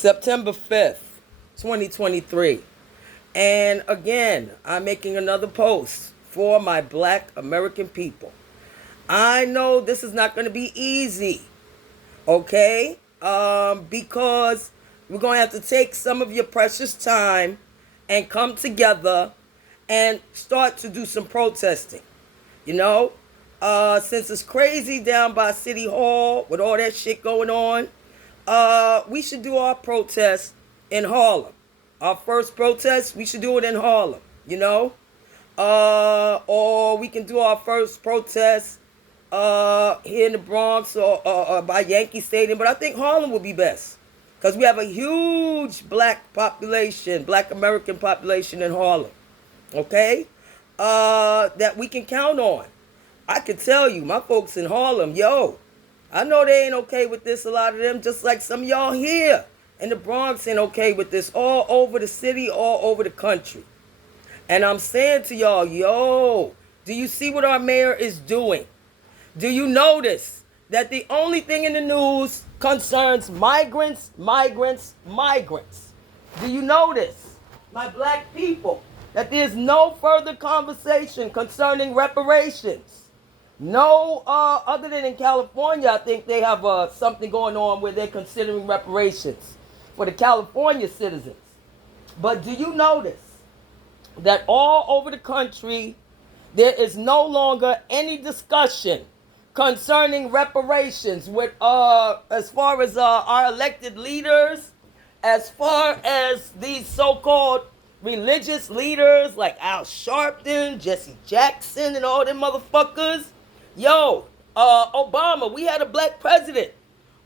September 5th, 2023. And again, I'm making another post for my Black American people. I know this is not going to be easy, okay? Because we're going to have to take some of your precious time and come together and start to do some protesting. You know, since it's crazy down by City Hall with all that shit going on, we should do our protest in Harlem. Our first protest, we should do it in Harlem, you know? Or we can do our first protest here in the Bronx or by Yankee Stadium. But I think Harlem would be best because we have a huge black population, black American population in Harlem, okay? That we can count on. I can tell you, my folks in Harlem, I know they ain't okay with this, a lot of them, just like some of y'all here in the Bronx ain't okay with this, all over the city, all over the country. And I'm saying to y'all, do you see what our mayor is doing? Do you notice that the only thing in the news concerns migrants, migrants, migrants? Do you notice, my black people, that there's no further conversation concerning reparations? No, other than in California, I think they have something going on where they're considering reparations for the California citizens. But do you notice that all over the country, there is no longer any discussion concerning reparations with, as far as our elected leaders, as far as these so-called religious leaders like Al Sharpton, Jesse Jackson, and all them motherfuckers? Obama, we had a black president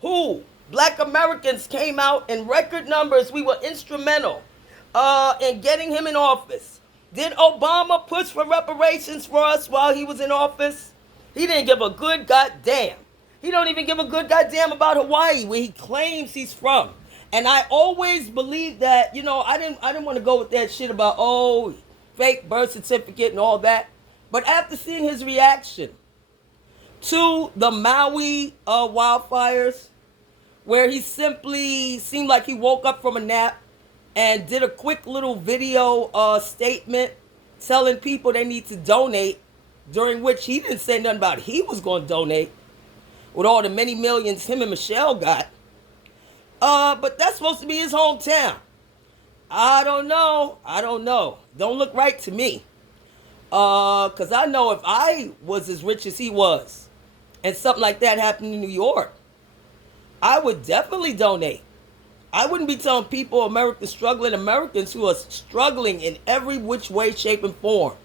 who black Americans came out in record numbers. We were instrumental in getting him in office. Did Obama push for reparations for us while he was in office? He didn't give a good goddamn. He don't even give a good goddamn about Hawaii, where he claims he's from. And I always believed that, I didn't want to go with that shit about, fake birth certificate and all that. But after seeing his reaction to the Maui wildfires, where he simply seemed like he woke up from a nap and did a quick little video statement telling people they need to donate, during which he didn't say nothing about he was going to donate with all the many millions him and Michelle got. But that's supposed to be his hometown. I don't know. Don't look right to me. Because I know if I was as rich as he was and something like that happened in New York, I would definitely donate. I wouldn't be telling people, Americans who are struggling in every which way, shape, and form,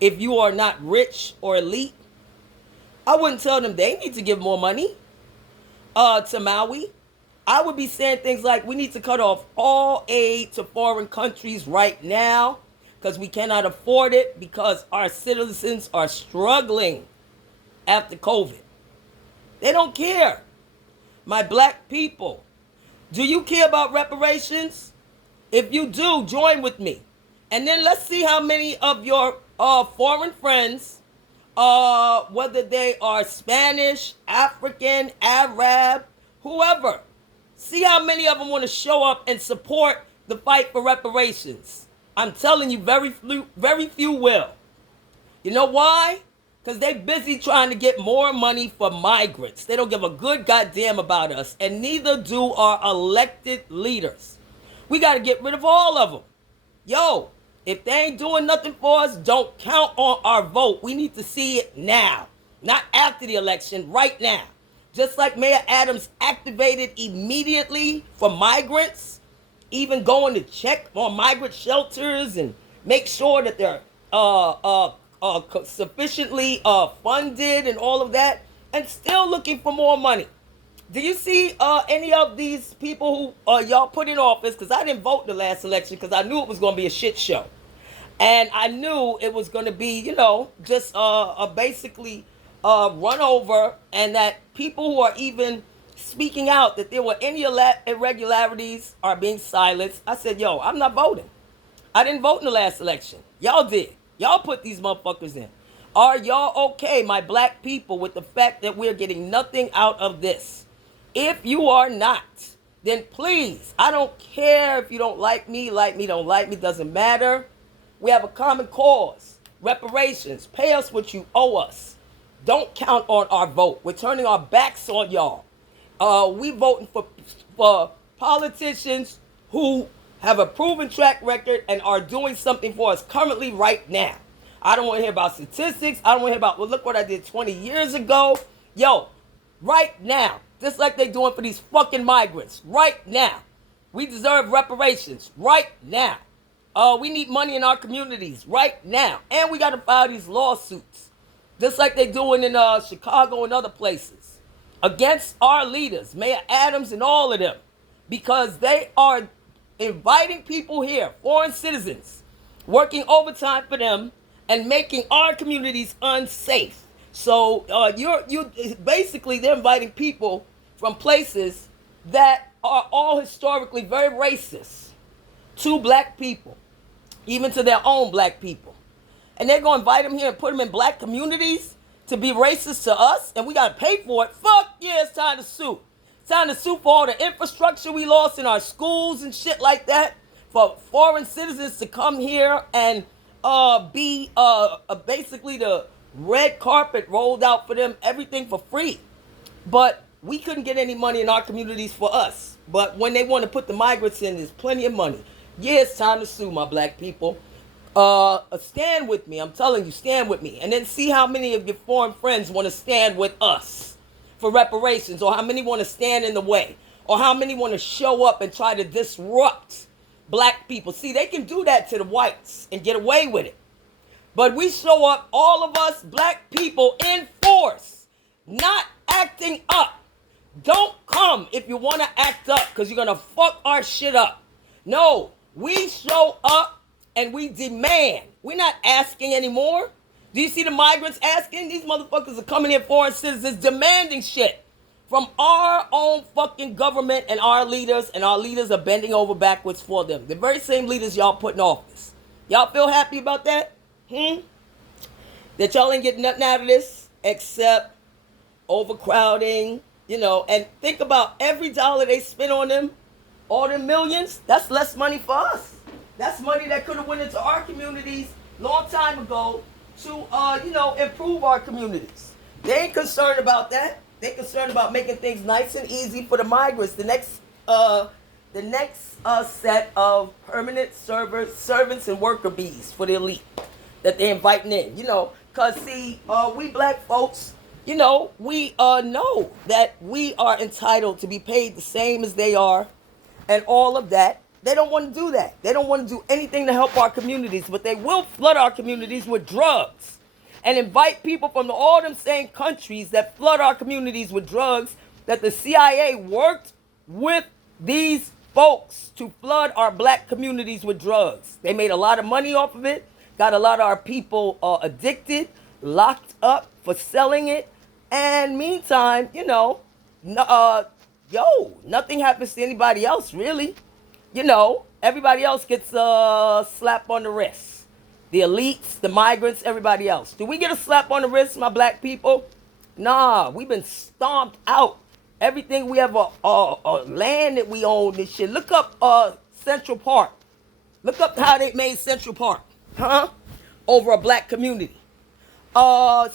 if you are not rich or elite, I wouldn't tell them they need to give more money to Maui. I would be saying things like, we need to cut off all aid to foreign countries right now because we cannot afford it because our citizens are struggling after COVID. They don't care. My black people, do you care about reparations? If you do, join with me. And then let's see how many of your foreign friends, whether they are Spanish, African, Arab, whoever, see how many of them want to show up and support the fight for reparations. I'm telling you, very few will. You know why? Because they busy trying to get more money for migrants. They don't give a good goddamn about us. And neither do our elected leaders. We got to get rid of all of them. If they ain't doing nothing for us, don't count on our vote. We need to see it now. Not after the election, right now. Just like Mayor Adams activated immediately for migrants, even going to check on migrant shelters and make sure that they're sufficiently funded and all of that, and still looking for more money. Do you see any of these people who y'all put in office? Because I didn't vote the last election because I knew it was going to be a shit show. And I knew it was going to be, just basically run over, and that people who are even speaking out that there were any irregularities are being silenced. I said, I'm not voting. I didn't vote in the last election. Y'all did. Y'all put these motherfuckers in. Are y'all okay, my black people, with the fact that we're getting nothing out of this? If you are not, then please, I don't care if you don't like me, don't like me, doesn't matter. We have a common cause. Reparations. Pay us what you owe us. Don't count on our vote. We're turning our backs on y'all. We voting for politicians who have a proven track record and are doing something for us currently right now. I don't want to hear about statistics. I don't want to hear about, well, look what I did 20 years ago. Yo, right now, just like they doing for these fucking migrants, right now. We deserve reparations right now. We need money in our communities right now. And we got to file these lawsuits, just like they doing in Chicago and other places, against our leaders, Mayor Adams and all of them, because they are inviting people here, foreign citizens, working overtime for them and making our communities unsafe. So you basically, they're inviting people from places that are all historically very racist to black people, even to their own black people. And they're going to invite them here and put them in black communities to be racist to us, and we got to pay for it. Fuck yeah, it's time to sue. It's time to sue for all the infrastructure we lost in our schools and shit like that, for foreign citizens to come here and be basically the red carpet rolled out for them, everything for free. But we couldn't get any money in our communities for us. But when they want to put the migrants in, there's plenty of money. Yeah, it's time to sue, my black people. Stand with me. I'm telling you, stand with me. And then see how many of your foreign friends want to stand with us for reparations, or how many want to stand in the way, or how many want to show up and try to disrupt black people. See, they can do that to the whites and get away with it. But we show up, all of us black people, in force, not acting up. Don't come if you want to act up, because you're going to fuck our shit up. No, we show up and we demand. We're not asking anymore. Do you see the migrants asking? These motherfuckers are coming here, foreign citizens, demanding shit from our own fucking government and our leaders are bending over backwards for them. The very same leaders y'all put in office. Y'all feel happy about that? That y'all ain't getting nothing out of this except overcrowding, and think about every dollar they spend on them, all them millions, that's less money for us. That's money that could have went into our communities long time ago to, improve our communities. They ain't concerned about that. They're concerned about making things nice and easy for the migrants. The next set of permanent servants and worker bees for the elite that they're inviting in. Because see, we black folks, we know that we are entitled to be paid the same as they are and all of that. They don't want to do that. They don't want to do anything to help our communities, but they will flood our communities with drugs and invite people from all them same countries that flood our communities with drugs, that the CIA worked with these folks to flood our black communities with drugs. They made a lot of money off of it, got a lot of our people addicted, locked up for selling it, and meantime, nothing happens to anybody else, really. Everybody else gets a slap on the wrist. The elites, the migrants, everybody else. Do we get a slap on the wrist, my black people? Nah, we've been stomped out. Everything we have, land that we own, this shit. Look up Central Park. Look up how they made Central Park, over a black community. They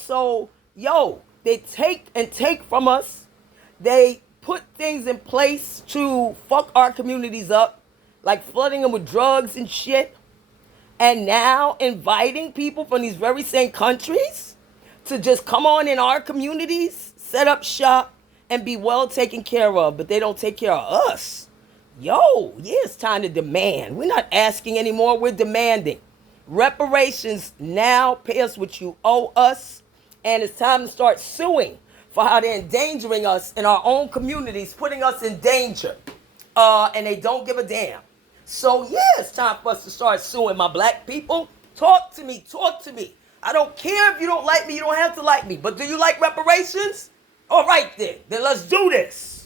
take from us. They put things in place to fuck our communities up, like flooding them with drugs and shit. And now inviting people from these very same countries to just come on in our communities, set up shop, and be well taken care of. But they don't take care of us. It's time to demand. We're not asking anymore. We're demanding. Reparations now. Pay us what you owe us. And it's time to start suing for how they're endangering us in our own communities, putting us in danger. And they don't give a damn. So, it's time for us to start suing, my black people. Talk to me. I don't care if you don't like me. You don't have to like me. But do you like reparations? All right, then. Then let's do this.